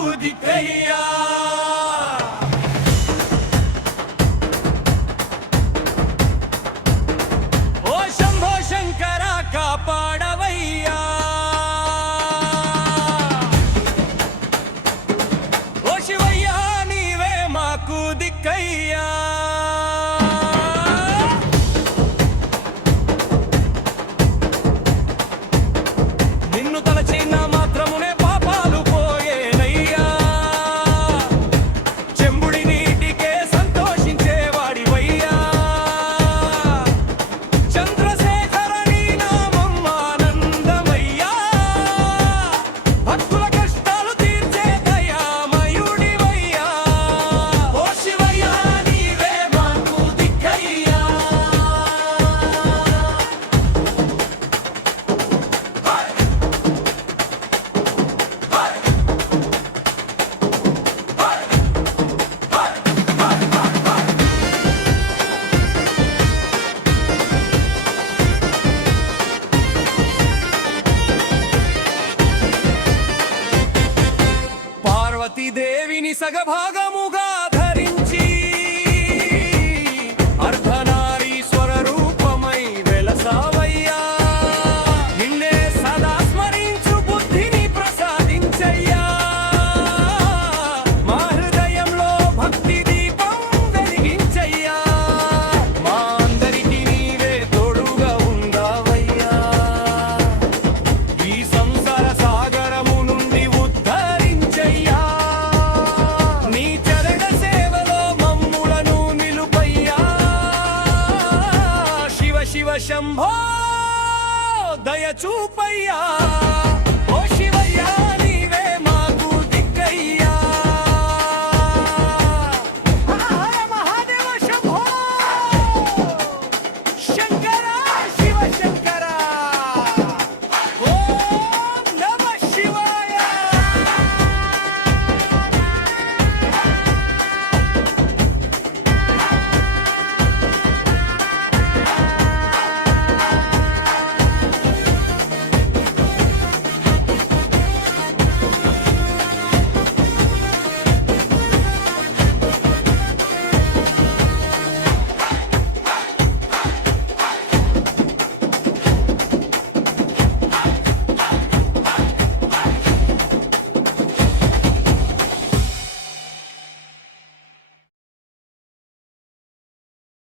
ఊదితయ్యా ఓ శంభో శంకర కాపాడవయ్యా. ఓ శివయ్యా నీవే మాకు దిక్కయ్యా. सग भागमुगा శివ శంభో దయచూపయ్యా